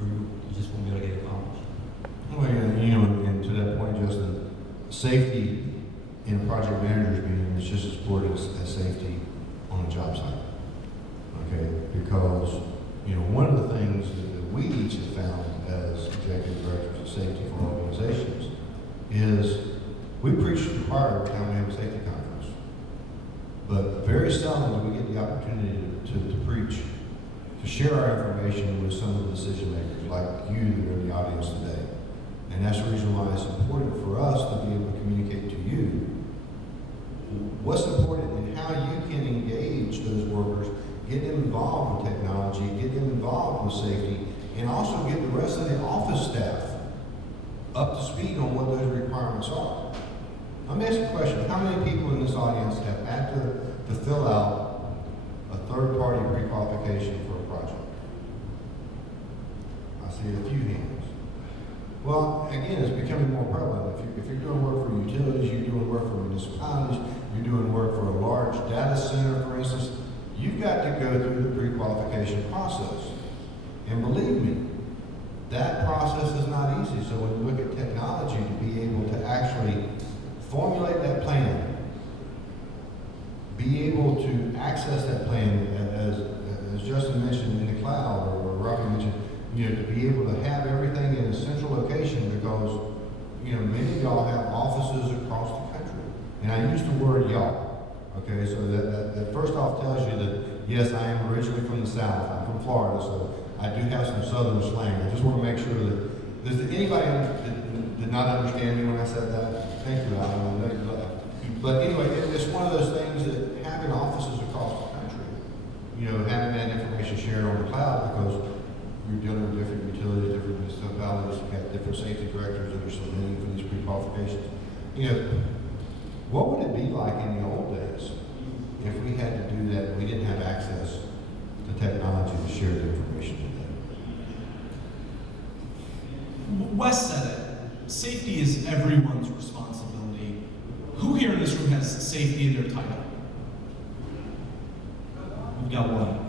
or you just won't be able to get it accomplished. Well, yeah, you know, and to that point, Justin, safety in a project manager's meeting is just as important as safety on a job site. Okay, because you know one of the things that we each have found as executive directors of safety for organizations is we preach to the choir every time we have a safety conference, but very seldom do we get the opportunity to preach, to share our information with some of the decision makers like you that are in the audience today. And that's the reason why it's important for us to be able to communicate to you what's important and how you can engage those workers, get them involved with technology, get them involved with safety, and also get the rest of the office staff up to speed on what those requirements are. Let me ask you a question. How many people in this audience have had to fill out a third-party pre-qualification for a project? I see a few hands. Well, again, it's becoming more prevalent. If you're doing work for utilities, you're doing work for municipalities, you're doing work for a large data center, for instance, you've got to go through the pre-qualification process. And believe me, that process is not easy. So when you look at technology to be able to actually formulate that plan, be able to access that plan, as Justin mentioned, in the cloud, or Robbie mentioned, you know, to be able to have everything in a central location, because, you know, many of y'all have offices across the country. And I use the word y'all, okay? So that first off tells you that, yes, I am originally from the South. I'm from Florida, so I do have some Southern slang. I just want to make sure that, does anybody that did not understand me when I said that? Thank you, Alan. I know you laughed. But anyway, it's one of those things that having offices across the country, you know, having that information shared on the cloud, because you're dealing with different utilities, different municipalities, you have different safety directors that are submitting for these pre-qualifications. You know, what would it be like in the old days if we had to do that and we didn't have access to technology to share the information today? Wes said it. Safety is everyone's responsibility. Who here in this room has safety in their title? We've got one.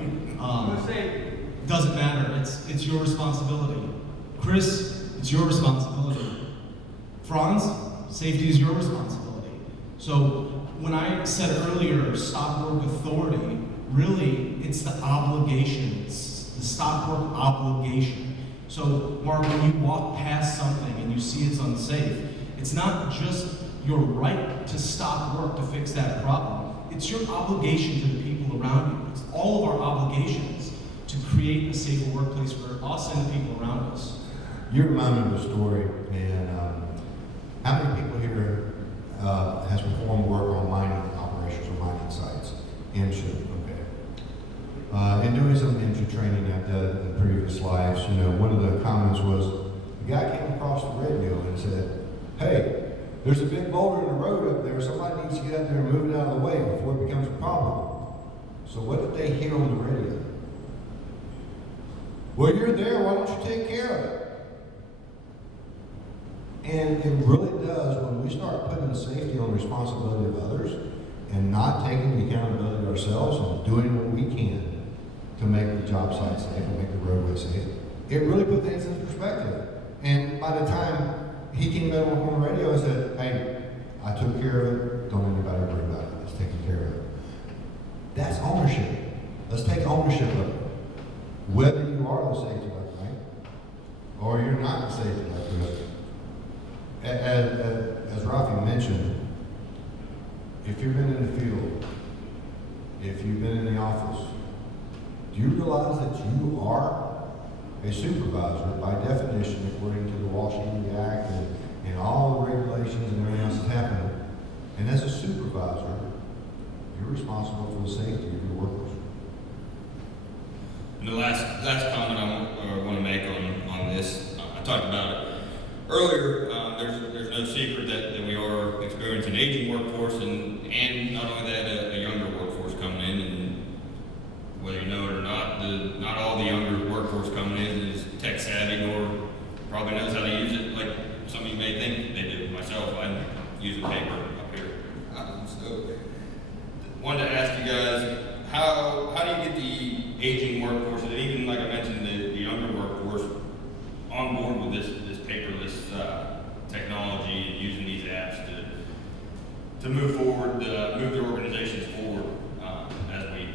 Doesn't matter. It's your responsibility. Chris, it's your responsibility. Franz, safety is your responsibility. So when I said earlier, stop work authority, really it's the obligations the stop work obligation. So, Mark, when you walk past something and you see it's unsafe, it's not just your right to stop work to fix that problem. It's your obligation to the people around you. It's all of our obligations to create a safer workplace for us and the people around us. You remind me of a story, and how many people here has performed work on mining operations or mining sites? MSHA, okay. In doing some MSHA training I've done in previous lives, you know, one of the comments was, the guy came across the radio and said, hey, there's a big boulder in the road up there, somebody needs to get up there and move it out of the way before it becomes a problem. So what did they hear on the radio? Well, you're there, why don't you take care of it? And it really does, when we start putting the safety on the responsibility of others and not taking the accountability ourselves and doing what we can to make the job site safe and make the roadway safe, it really put things in perspective. And by the time he came back on the radio and said, hey, I took care of it, don't anybody worry about it, it's taken care of. That's ownership. Let's take ownership of it. Whether you are the safety net, right? Or you're not the safety net. As Rafi mentioned, if you've been in the field, if you've been in the office, do you realize that you are a supervisor by definition, according to the Washington Act and all the regulations and everything else that's happening? And as a supervisor, you're responsible for the safety of your workers. And the last comment I want to make on this, I talked about it earlier. There's no secret that we are experiencing an aging workforce, and not only that, a younger workforce coming in. And whether you know it or not, not all the younger workforce coming in is tech savvy or probably knows how to use it like some of you may think they do. Myself, I use a paper up here. So, wanted to ask you guys, how do you get the aging workforce, and even like I mentioned, the younger workforce on board with this paperless technology and using these apps to move forward, move their organizations forward as we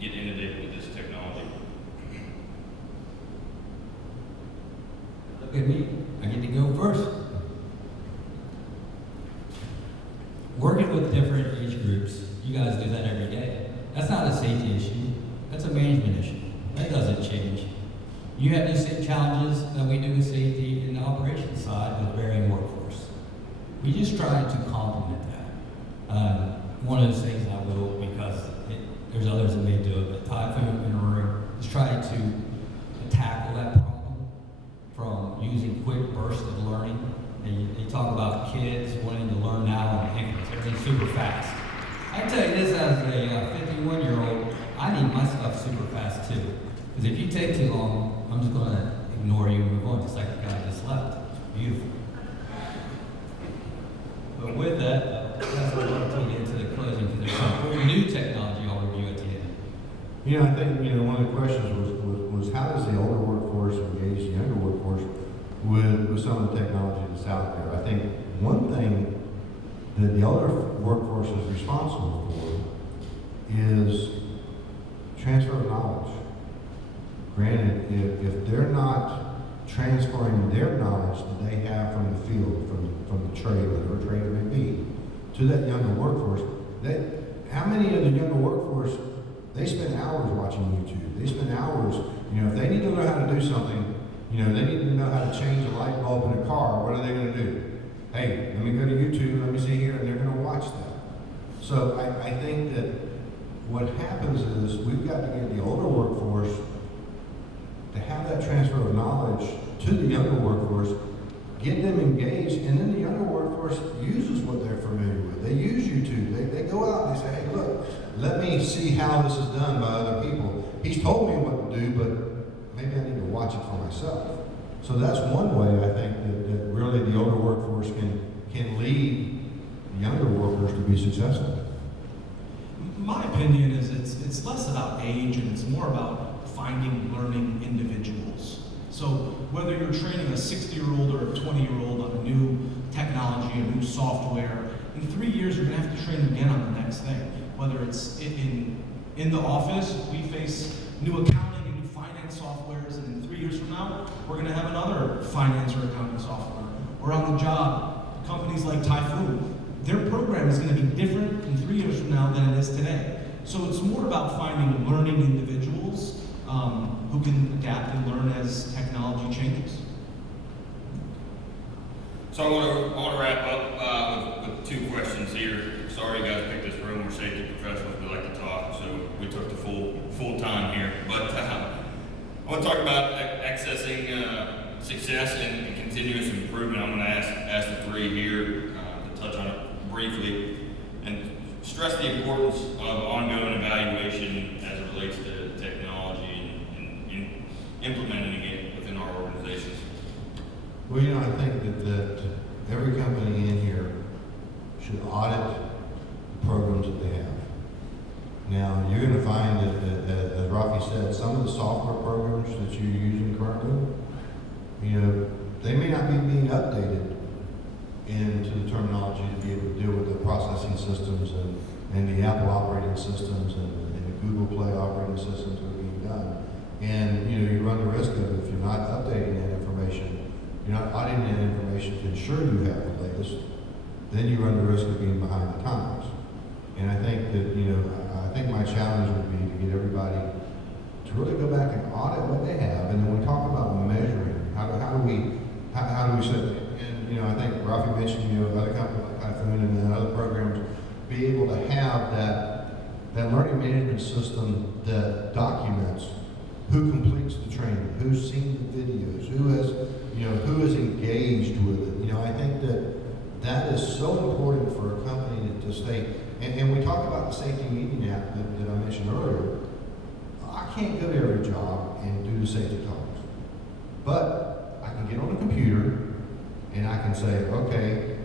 get inundated with this technology? Look at me, I get to go first. Working with different age groups, you guys do that every day. That's not a safety issue, that's a management issue. That doesn't change. You have the same challenges that we do with safety in the operations side with varying workforce. We just try to complement that. One of those things I will, because there's others that may do it, but Typhoon and Aurora is trying to tackle that problem from using quick bursts of learning. They talk about kids wanting to learn now and everything's super fast. I can tell you this, as a 51-year-old, I need my stuff super fast too. Because if you take too long, I'm just going to ignore you and move on, just like the guy just left. It's beautiful. But with that, that's what I want to get into the closing, because there's some new technology I'll review at the end. You know, I think, one of the questions was how does the older workforce engage the younger workforce with some of the technology that's out there? I think one thing that the older workforce is responsible for is transfer of knowledge. Granted, if they're not transferring their knowledge that they have from the field, from the trade, whatever trade it may be, to that younger workforce, how many of the younger workforce, they spend hours watching YouTube. They spend hours, if they need to know how to do something, they need to know how to change a light bulb in a car, what are they going to do? Hey, let me go to YouTube, let me see here, and they're going to watch that. So I think that what happens is we've got to get the older workforce to have that transfer of knowledge to the younger workforce, get them engaged, and then the younger workforce uses what they're familiar with. They use YouTube. They go out and they say, hey, look, let me see how this is done by other people. He's told me what to do, but maybe I need to watch it for myself. So that's one way I think that really the older workforce can lead the younger workers to be successful. My opinion is it's less about age and it's more about finding learning individuals. So whether you're training a 60-year-old or a 20-year-old on a new technology, a new software, in 3 years you're going to have to train them again on the next thing. Whether it's in the office, we face new accounting and new finance years from now, we're going to have another finance or accounting software. Or on the job, companies like Typhoon, their program is going to be different in 3 years from now than it is today. So it's more about finding learning individuals who can adapt and learn as technology changes. So I want to wrap up with two questions here. Sorry you guys picked this room. We're safety professionals. We like to talk, so we took the full time here. But I want to talk about accessing success and continuous improvement. I'm going to ask the three here to touch on it briefly and stress the importance of ongoing evaluation as it relates to technology and implementing it within our organizations. Well, you know, I think that every company in here should audit the programs that they have. Now, you're going to find that, as Rafi said, some of the software programs that you're using currently, you know, they may not be being updated into the terminology to be able to deal with the processing systems and the Apple operating systems and the Google Play operating systems that are being done. And, you know, you run the risk of, if you're not updating that information, you're not auditing that information to ensure you have the latest, then you run the risk of being behind the times. And I think that, you know, I think my challenge would be to get everybody to really go back and audit what they have. And then we talk about measuring. How do we set it? And, you know, I think Rafi mentioned, you know, other companies like Typhoon and other programs be able to have that learning management system that documents who completes the training, who's seen the videos, who is engaged with it. You know, I think that is so important for a company to stay. And we talk about the safety meeting app that I mentioned earlier. I can't go to every job and do the safety talks, but I can get on the computer and I can say, okay,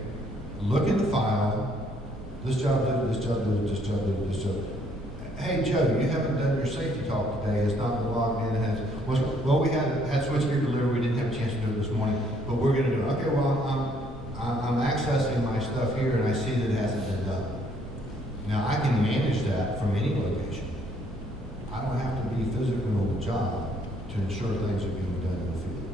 look in the file. This job did it, this job did it, this job did it, this job. Hey Joe, you haven't done your safety talk today. It's not been logged in. Well, we had switchgear delivery. We didn't have a chance to do it this morning, but we're going to do it. Okay, well, I'm accessing my stuff here and I see that it hasn't been done. Now I can manage that from any location. I don't have to be physically on the job to ensure things are being done in the field.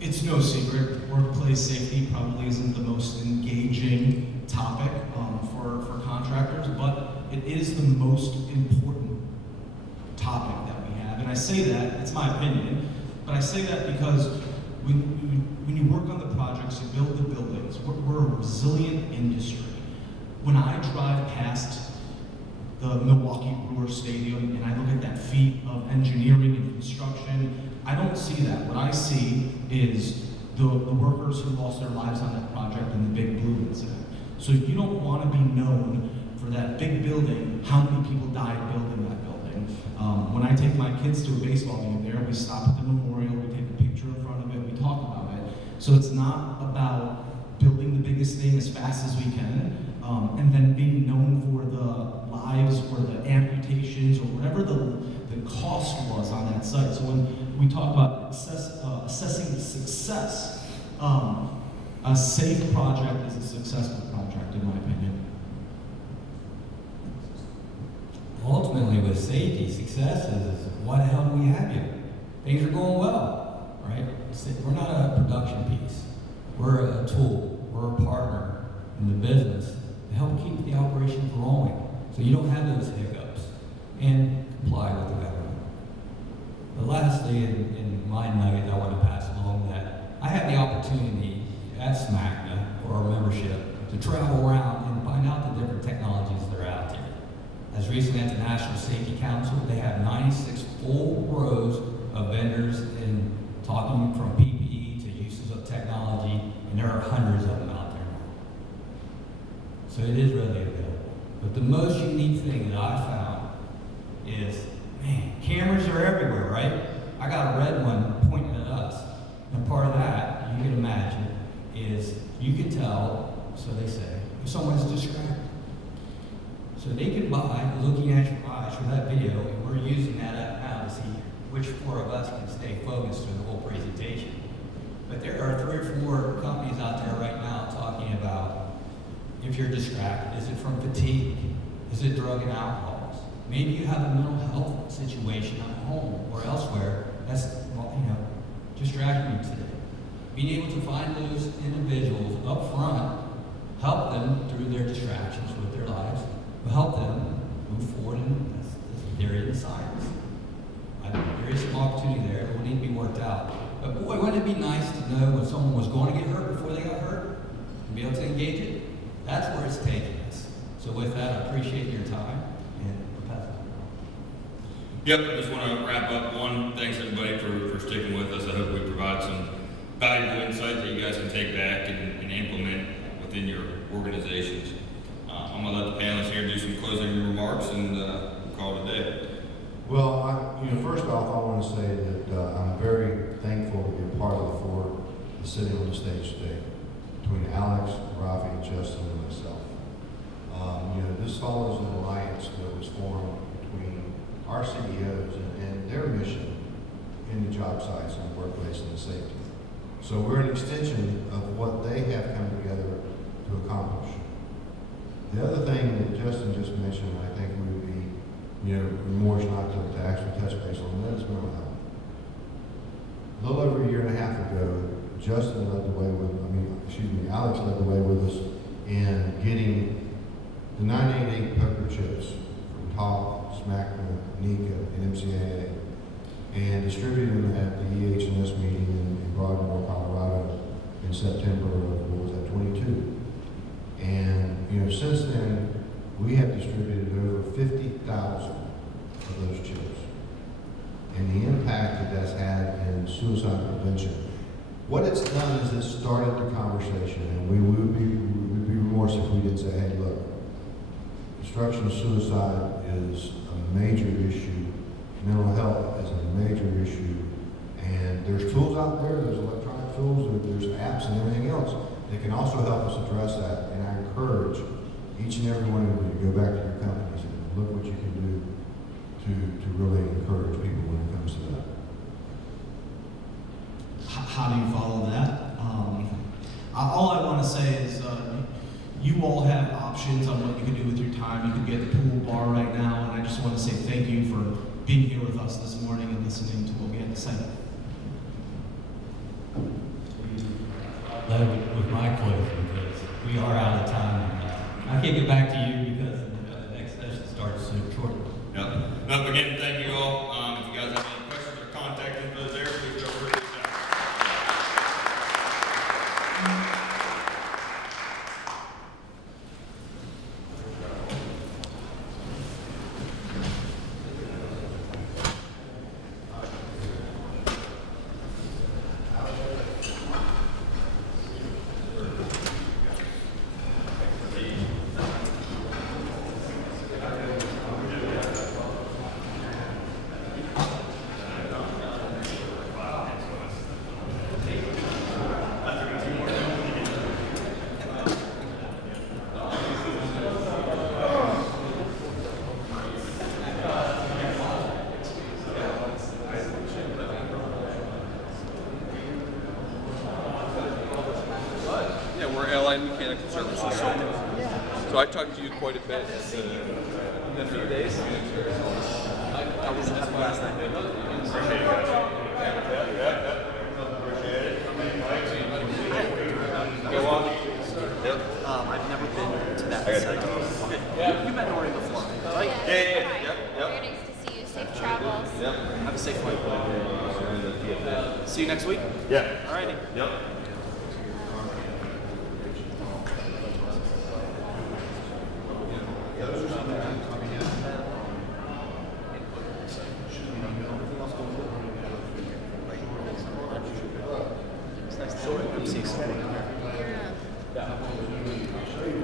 It's no secret, workplace safety probably isn't the most engaging topic for contractors, but it is the most important topic that we have. And I say that, it's my opinion, but I say that because when you work on the projects, you build the buildings, we're a resilient industry. When I drive past the Milwaukee Brewers Stadium and I look at that feat of engineering and construction, I don't see that. What I see is the workers who lost their lives on that project in the Big Blue incident. So you don't want to be known for that big building, how many people died building that building. When I take my kids to a baseball game there, we stop at the memorial, we take a picture in front of it, we talk about it. So it's not about building the biggest thing as fast as we can, and then being known for the lives or the amputations or whatever the cost was on that site. So when we talk about assessing success, a safe project is a successful project, in my opinion. Ultimately, with safety, success is why the hell do we have you? Things are going well, right? We're not a production piece. We're a tool. We're a partner in the business to help keep the operation growing so you don't have those hiccups and comply with the government. But lastly, in my nugget, I want to pass along that I had the opportunity at SMACNA for our membership to travel around and find out the different technologies that are out there. As recently at the National Safety Council, they have 96 full rows of vendors in talking from PPE to uses of technology, and there are hundreds of them out there now. So it is readily available. But the most unique thing that I found is, man, cameras are everywhere, right? I got a red one pointing at us. And part of that, you can imagine, is you can tell, so they say, if someone's distracted. So they can buy, looking at your eyes for that video, and we're using that app now to see which four of us can stay focused through the whole presentation. But there are 3 or 4 companies out there right now talking about if you're distracted, is it from fatigue? Is it drug and alcohol? Maybe you have a mental health situation at home or elsewhere that's, well, distracting you today. Being able to find those individuals up front, help them through their distractions with their lives, but help them move forward in this area of science. There is some opportunity there that will need to be worked out. But boy, wouldn't it be nice to know when someone was going to get hurt before they got hurt and be able to engage it? That's where it's taking us. So with that, I appreciate your time and I'll pass it on. Yep, I just want to wrap up. One, thanks everybody for sticking with us. I hope we provide some valuable insight that you guys can take back and implement within your organizations. I'm going to let the panelists here do some closing remarks and we'll call it a day. Well, first off, I want to say that I'm very thankful to be a part of the four sitting on the stage today, between Alex, Rafi, Justin, and myself. This follows an alliance that was formed between our CEOs and their mission in the job sites and the workplace and the safety. So we're an extension of what they have come together to accomplish. The other thing that Justin just mentioned, I think we would be remorse not to actually touch base on that is mental health. A little over a year and a half ago, Justin led the way Alex led the way with us in getting the 988 poker chips from TOP, SMACNA, NECA, and MCAA, and distributed them at the EH&S meeting in Broadmoor, Colorado in September of, 22. And, since then, we have distributed over 50,000 of those chips. And the impact that that's had in suicide prevention. What it's done is it started the conversation, and we would be remorse if we didn't say, hey, look, destruction of suicide is a major issue. Mental health is a major issue. And there's tools out there, there's electronic tools, there's apps and everything else that can also help us address that. And I encourage each and every one of you to go back to your companies and look what you can do to really encourage people when it comes to that. How do you follow that? All I want to say is you all have options on what you can do with your time. You can be at the pool bar right now, and I just want to say thank you for being here with us this morning and listening to what we had to say. With my closing, because we are out of time. I can't get back to you because the next session starts shortly. Yep. No, again, thank you all. If you guys have any questions or contact info there, please feel free to reach out. Mechanical Services. So I talked to you quite a bit in a few days. I was happy last night. Appreciate you guys. Go on. I've never been to that site. Okay. You've been to Oregon before, right? Yeah. Very nice to see you. Safe travels. Yep. Have a safe flight. See you next week? Yeah. Alrighty. Yep.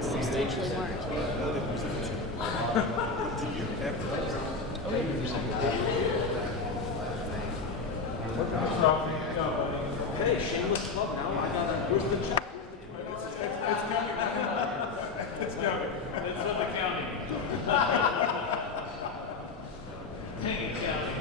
Some strangely warm. Hey, shameless plug now. I got a Brisbane check. It's coming. It's from the county. Dang it, county.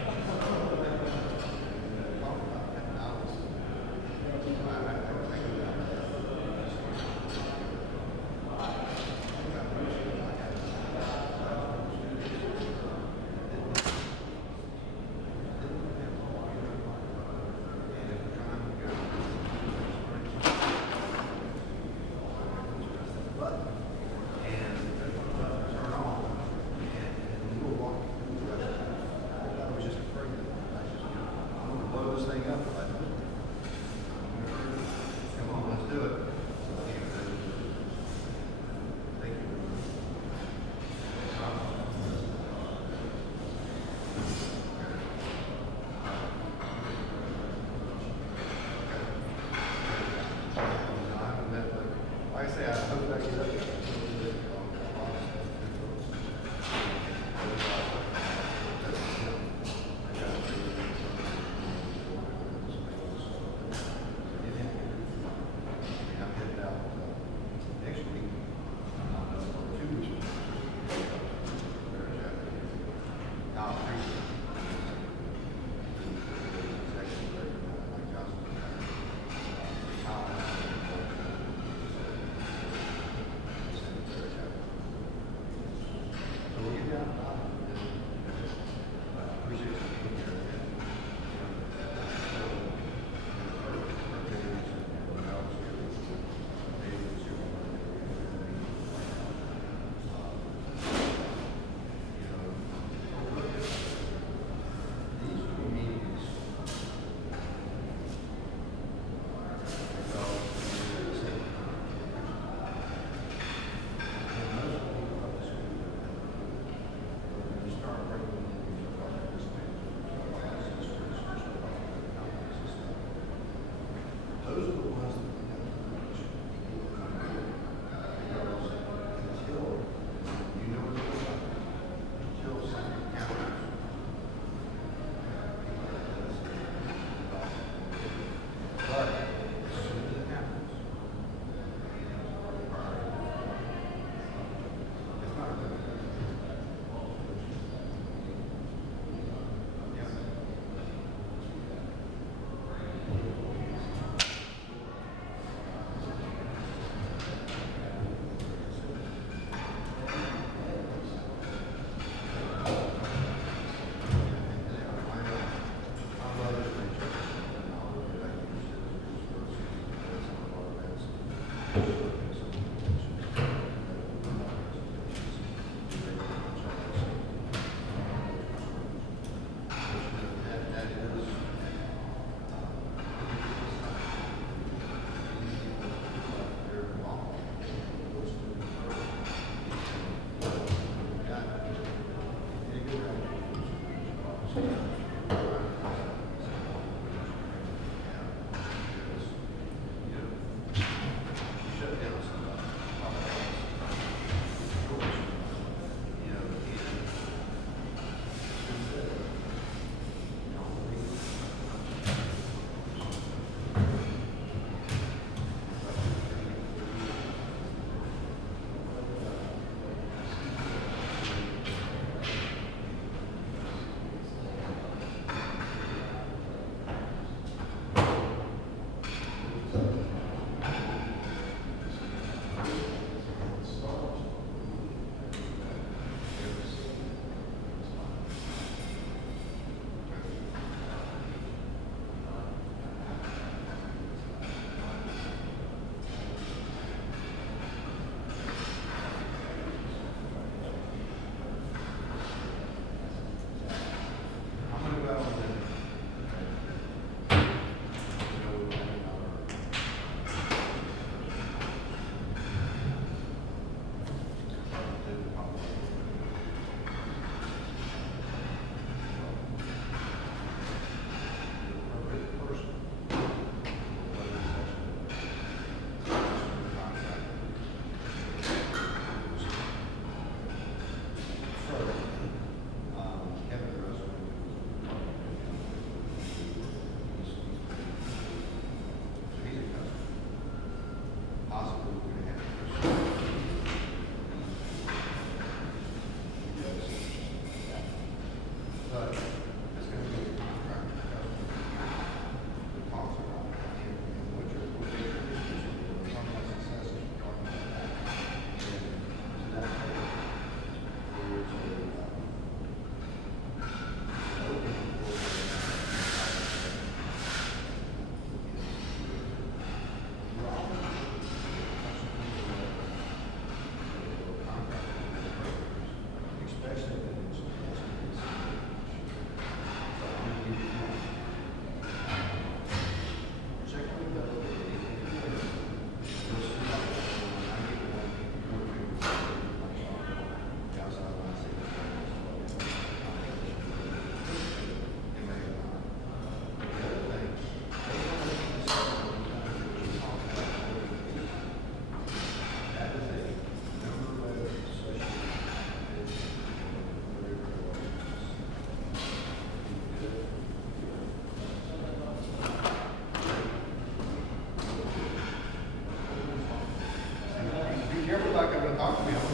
Okay.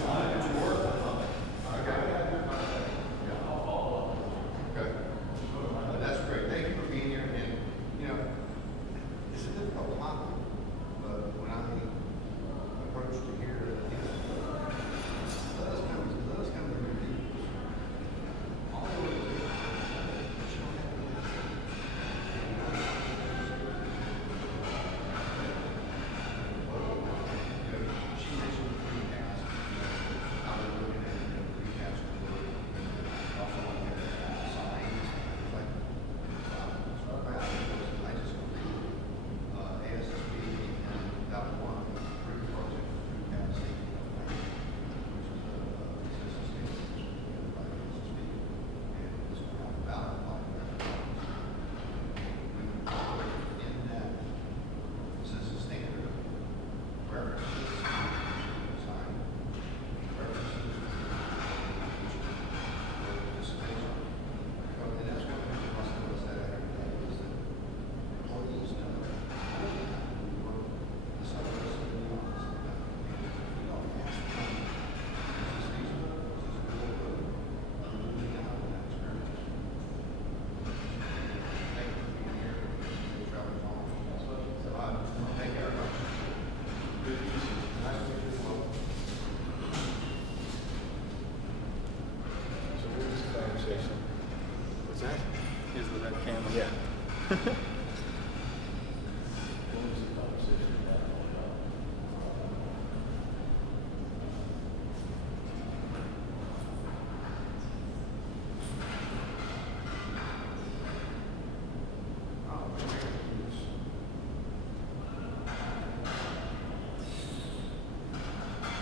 That's great. Thank you for being here. And, you know, it's a difficult topic, but when I approach to hear it, let us come to the meeting. All the way to she mentioned the precast. I was looking at the precast work. Also, like signs, like I just completed ASSB and that one project precast, which is assistant standards by ASSB, and it's about in that census standard references sign references participation. And that's what we must have said every day is that employees know the service and the office. We don't ask them, is this feasible? Is this good? Are we moving out of that experience? Thank you for being here. Travel home. Thank you very much. Good to see you. Nice to meet you as well. So what was the conversation? What's that? Here's the red camera. Yeah. What was the conversation about?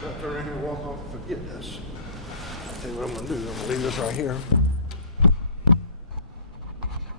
I'll turn around here and walk off and forget this. I'll tell you what I'm gonna do. I'm gonna leave this right here.